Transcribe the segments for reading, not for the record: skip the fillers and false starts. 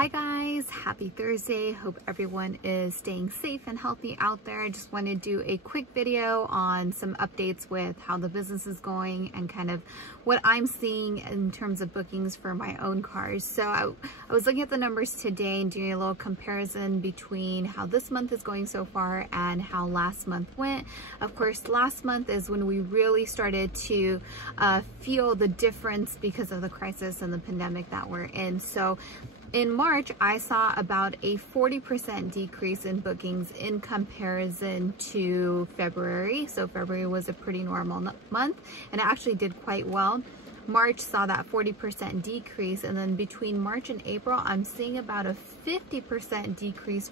Hi guys, happy Thursday. Hope everyone is staying safe and healthy out there. I just want to do a quick video on some updates with how the business is going and kind of what I'm seeing in terms of bookings for my own cars. So I was looking at the numbers today and doing a little comparison between how this month is going so far and how last month went. Of course, last month is when we really started to feel the difference because of the crisis and the pandemic that we're in. So in March, I saw about a 40% decrease in bookings in comparison to February. So February was a pretty normal month and it actually did quite well. March saw that 40% decrease, and then between March and April, I'm seeing about a 50% decrease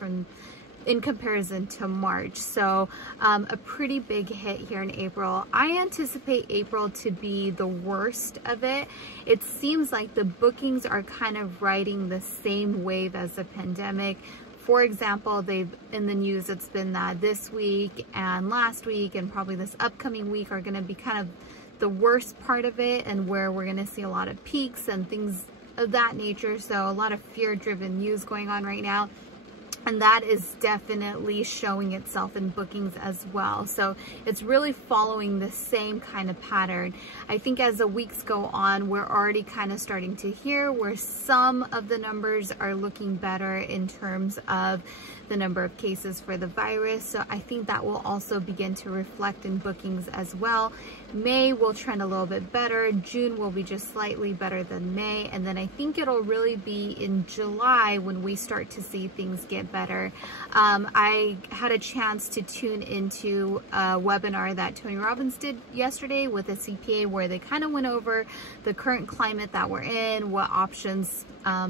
in comparison to March. So a pretty big hit here in April. I anticipate April to be the worst of it. It seems like the bookings are kind of riding the same wave as the pandemic. For example, in the news, it's been that this week and last week and probably this upcoming week are going to be kind of the worst part of it, and where we're going to see a lot of peaks and things of that nature. So a lot of fear-driven news going on right now. And that is definitely showing itself in bookings as well. So it's really following the same kind of pattern. I think as the weeks go on, we're already kind of starting to hear where some of the numbers are looking better in terms of the number of cases for the virus. So I think that will also begin to reflect in bookings as well. May will trend a little bit better. June will be just slightly better than May. And then I think it'll really be in July when we start to see things get better. I had a chance to tune into a webinar that Tony Robbins did yesterday with a CPA, where they kind of went over the current climate that we're in, what options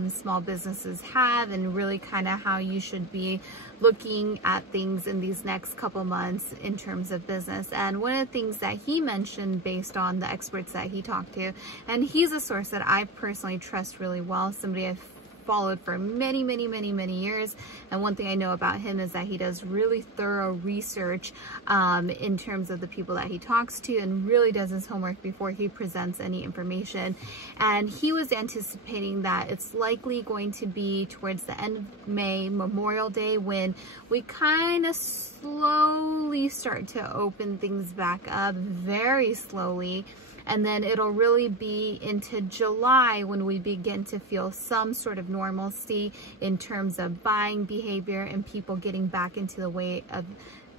small businesses have, and really kind of how you should be looking at things in these next couple months in terms of business. And one of the things that he mentioned based on the experts that he talked to, and he's a source that I personally trust really well, somebody I've followed for many years, and one thing I know about him is that he does really thorough research in terms of the people that he talks to, and really does his homework before he presents any information. And he was anticipating that it's likely going to be towards the end of May, Memorial Day, when we kind of slowly start to open things back up, very slowly. And then it'll really be into July when we begin to feel some sort of normalcy in terms of buying behavior and people getting back into the way of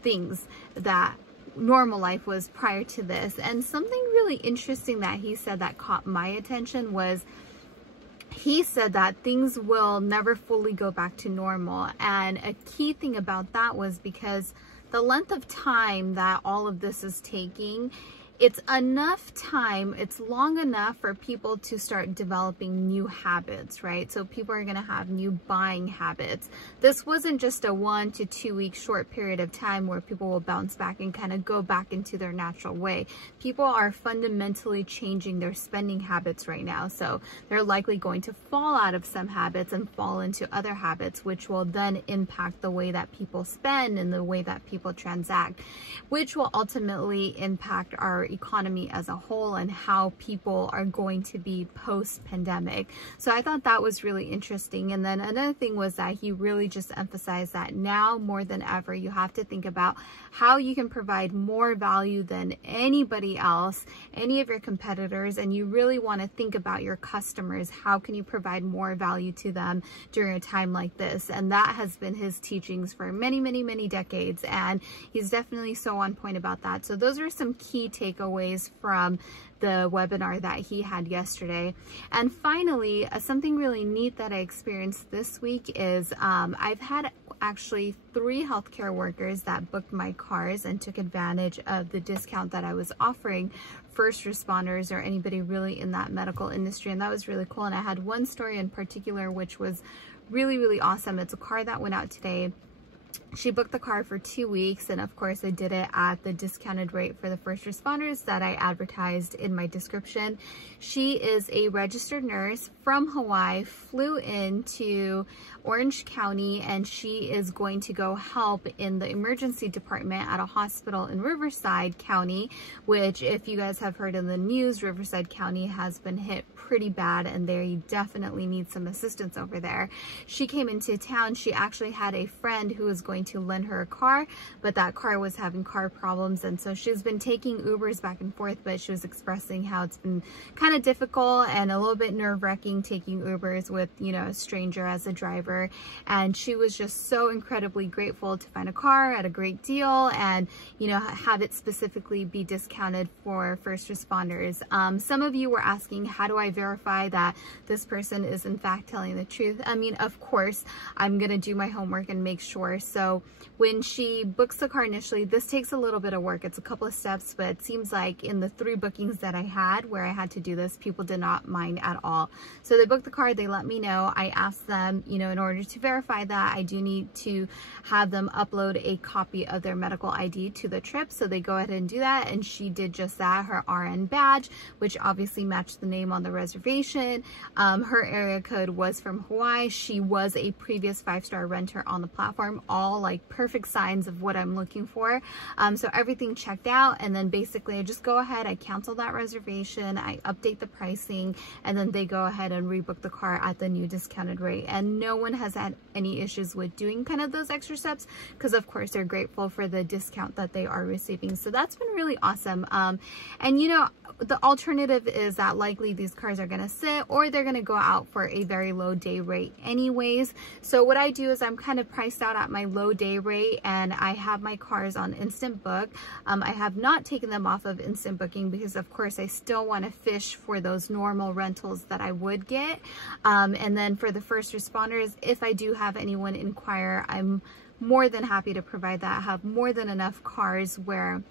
things that normal life was prior to this. And something really interesting that he said that caught my attention was, he said that things will never fully go back to normal. And a key thing about that was because the length of time that all of this is taking, it's enough time, it's long enough for people to start developing new habits, right? So people are gonna have new buying habits. This wasn't just a 1 to 2 week short period of time where people will bounce back and kind of go back into their natural way. People are fundamentally changing their spending habits right now. So they're likely going to fall out of some habits and fall into other habits, which will then impact the way that people spend and the way that people transact, which will ultimately impact our economy as a whole and how people are going to be post-pandemic. So I thought that was really interesting. And then another thing was that he really just emphasized that now more than ever, you have to think about how you can provide more value than anybody else, any of your competitors, and you really want to think about your customers. How can you provide more value to them during a time like this? And that has been his teachings for many decades, and he's definitely so on point about that. So those are some key takeaways from the webinar that he had yesterday. And finally, something really neat that I experienced this week is I've had actually 3 healthcare workers that booked my cars and took advantage of the discount that I was offering first responders or anybody really in that medical industry. And that was really cool. And I had one story in particular which was really awesome. It's a car that went out today. She booked the car for 2 weeks, and of course I did it at the discounted rate for the first responders that I advertised in my description. She is a registered nurse from Hawaii, flew into Orange County, and she is going to go help in the emergency department at a hospital in Riverside County, which, if you guys have heard in the news, Riverside County has been hit pretty bad and they definitely need some assistance over there. She came into town. She actually had a friend who was going to lend her a car, but that car was having car problems, and so she's been taking Ubers back and forth, but she was expressing how it's been kind of difficult and a little bit nerve-wracking taking Ubers with, you know, a stranger as a driver. And she was just so incredibly grateful to find a car at a great deal and, you know, have it specifically be discounted for first responders. Some of you were asking, how do I verify that this person is in fact telling the truth? I mean, of course, I'm gonna do my homework and make sure. So when she books the car initially, this takes a little bit of work. It's a couple of steps, but it seems like in the 3 bookings that I had where I had to do this, people did not mind at all. So they booked the car, they let me know. I asked them, you know, in order to verify that, I do need to have them upload a copy of their medical ID to the trip. So they go ahead and do that, and she did just that. Her RN badge, which obviously matched the name on the reservation. Her area code was from Hawaii. She was a previous 5-star renter on the platform, all like perfect signs of what I'm looking for. So everything checked out, and then basically I just go ahead, I cancel that reservation, I update the pricing, and then they go ahead and rebook the car at the new discounted rate. And no one has had any issues with doing kind of those extra steps, because of course they're grateful for the discount that they are receiving. So that's been really awesome. And you know, the alternative is that likely these cars are going to sit, or they're going to go out for a very low day rate anyways. So what I do is I'm kind of priced out at my low day rate, and I have my cars on Instant Book. I have not taken them off of Instant Booking because of course I still want to fish for those normal rentals that I would get. And then for the first responders, if I do have anyone inquire, I'm more than happy to provide that. I have more than enough cars where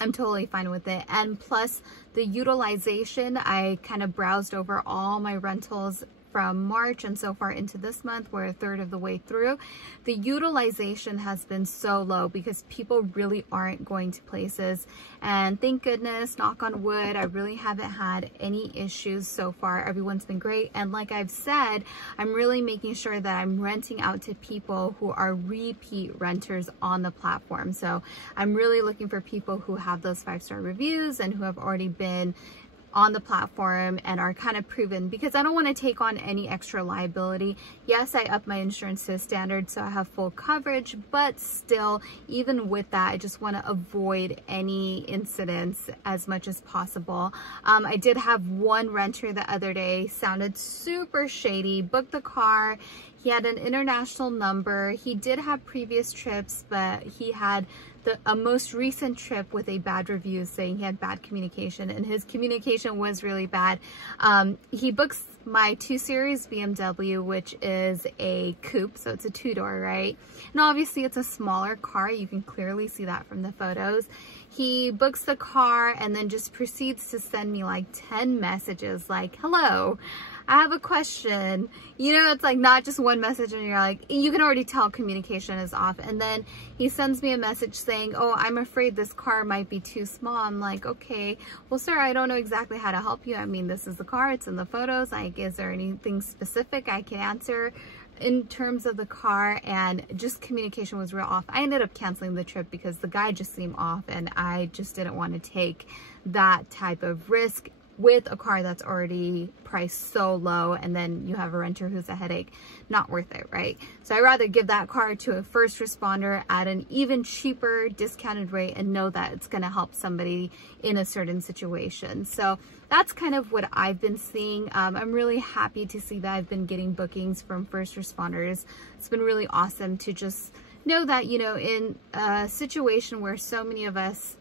I'm totally fine with it. And plus the utilization, I kind of browsed over all my rentals from March and so far into this month. We're a third of the way through. The utilization has been so low because people really aren't going to places, and thank goodness, knock on wood, I really haven't had any issues so far. Everyone's been great, and like I've said, I'm really making sure that I'm renting out to people who are repeat renters on the platform. So I'm really looking for people who have those 5-star reviews and who have already been on the platform and are kind of proven, because I don't want to take on any extra liability. Yes, I up my insurance to standard, so I have full coverage, but still, even with that, I just want to avoid any incidents as much as possible. I did have one renter the other day, sounded super shady, booked the car. He had an international number. He did have previous trips, but he had a most recent trip with a bad review saying he had bad communication, and his communication was really bad. He books my 2 Series BMW, which is a coupe, so it's a 2-door, right? And obviously it's a smaller car. You can clearly see that from the photos. He books the car and then just proceeds to send me like 10 messages like, hello, I have a question. You know, it's like not just one message and you're like, you can already tell communication is off. And then he sends me a message saying, oh, I'm afraid this car might be too small. I'm like, okay, well, sir, I don't know exactly how to help you. I mean, this is the car, it's in the photos. Like, is there anything specific I can answer in terms of the car? And just communication was real off. I ended up canceling the trip because the guy just seemed off, and I just didn't want to take that type of risk with a car that's already priced so low, and then you have a renter who's a headache. Not worth it, right? So I'd rather give that car to a first responder at an even cheaper discounted rate and know that it's going to help somebody in a certain situation. So that's kind of what I've been seeing. I'm really happy to see that I've been getting bookings from first responders. It's been really awesome to just know that, you know, in a situation where so many of us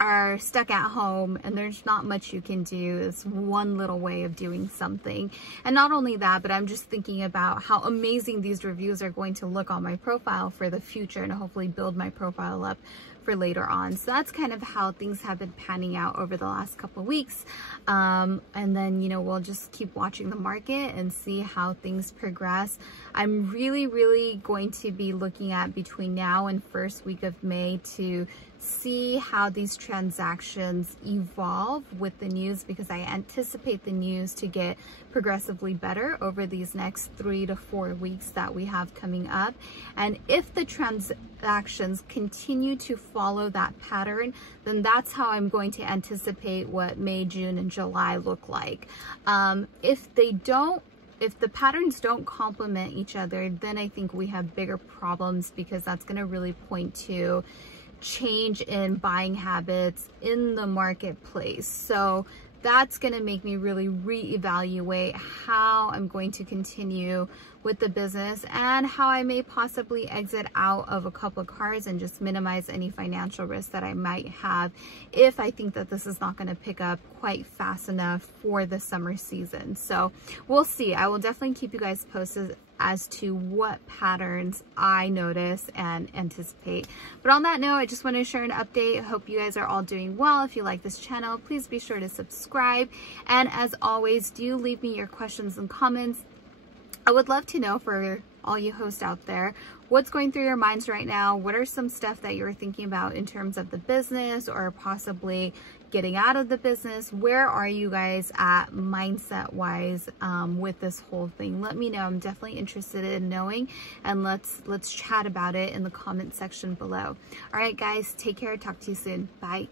are stuck at home and there's not much you can do, it's one little way of doing something. And not only that, but I'm just thinking about how amazing these reviews are going to look on my profile for the future, and hopefully build my profile up for later on. So that's kind of how things have been panning out over the last couple of weeks. And then, you know, we'll just keep watching the market and see how things progress. I'm really going to be looking at between now and first week of May to see how these transactions evolve with the news, because I anticipate the news to get progressively better over these next 3 to 4 weeks that we have coming up. And if the transactions continue to follow that pattern, then that's how I'm going to anticipate what May, June, and July look like. If the patterns don't complement each other, then I think we have bigger problems, because that's going to really point to change in buying habits in the marketplace. So that's going to make me really reevaluate how I'm going to continue with the business and how I may possibly exit out of a couple of cars and just minimize any financial risk that I might have if I think that this is not going to pick up quite fast enough for the summer season. So we'll see. I will definitely keep you guys posted as to what patterns I notice and anticipate. But on that note, I just want to share an update. I hope you guys are all doing well. If you like this channel, please be sure to subscribe. And as always, do leave me your questions and comments. I would love to know, for all you hosts out there, what's going through your minds right now. What are some stuff that you're thinking about in terms of the business or possibly getting out of the business? Where are you guys at mindset wise with this whole thing? Let me know. I'm definitely interested in knowing, and let's chat about it in the comment section below. All right, guys, take care. Talk to you soon. Bye.